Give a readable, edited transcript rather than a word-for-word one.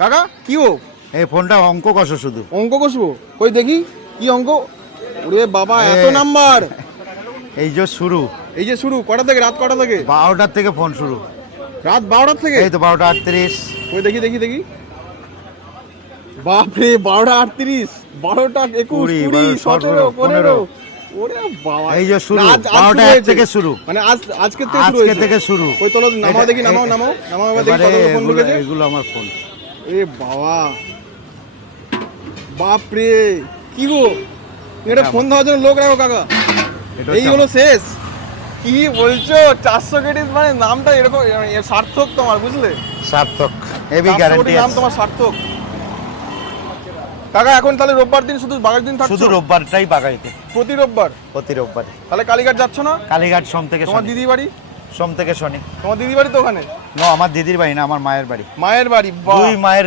কাকা কি ও? এই ফোনটা অঙ্ক কষো শুধু। অঙ্ক কষবো? কই দেখি কি অঙ্ক। ওরে বাবা এত নাম্বার। এই যে শুরু, এই যে শুরু কটা থেকে? রাত কটা থেকে? 12টার থেকে ফোন শুরু। রাত 12টার থেকে? এই তো 12টা 38। কই দেখি দেখি দেখি। বাপরে 12টা 38, 12টা 21, 20, 17, 15। ওরে বাবা এই যে শুরু, না, আজ 12টা শুরু হয়েছে। থেকে শুরু। মানে আজকে থেকে শুরু আজকে হয়েছে। থেকে শুরু। কই তোলো নামাও দেখি, নামাও নামাও নামাও এবার দেখি কতগুলো ফোন ঢুকেছে। এগুলো আমার ফোন। এ বাবা বাপরে কি গো, এটা ফোন দেওয়ার জন্য লোক রাখো কাকা। এটা এই হলো শেষ? কি বলছো? 400 ক্রেডিট মানে নামটা এরকম সার্থক তোমার, বুঝলে? সার্থক, হেভি 400 গ্যারান্টি কোটি নাম আছে। তোমার সার্থক। কাকা এখন তাহলে রোববার দিন শুধু বাগার দিন থাকছো? শুধু রোববারটাই বাগাইতে, প্রতি রোববার? প্রতি রোববারে। তাহলে কালীঘাট যাচ্ছ না? কালীঘাট সোম থেকে তোমার শনি। দিদি বাড়ি? সোম থেকে শনি। তোমার দিদি বাড়ি তো ওখানে? না, আমার দিদির বাড়ি না, আমার মায়ের বাড়ি। মায়ের বাড়ি? বাহ। দুই মায়ের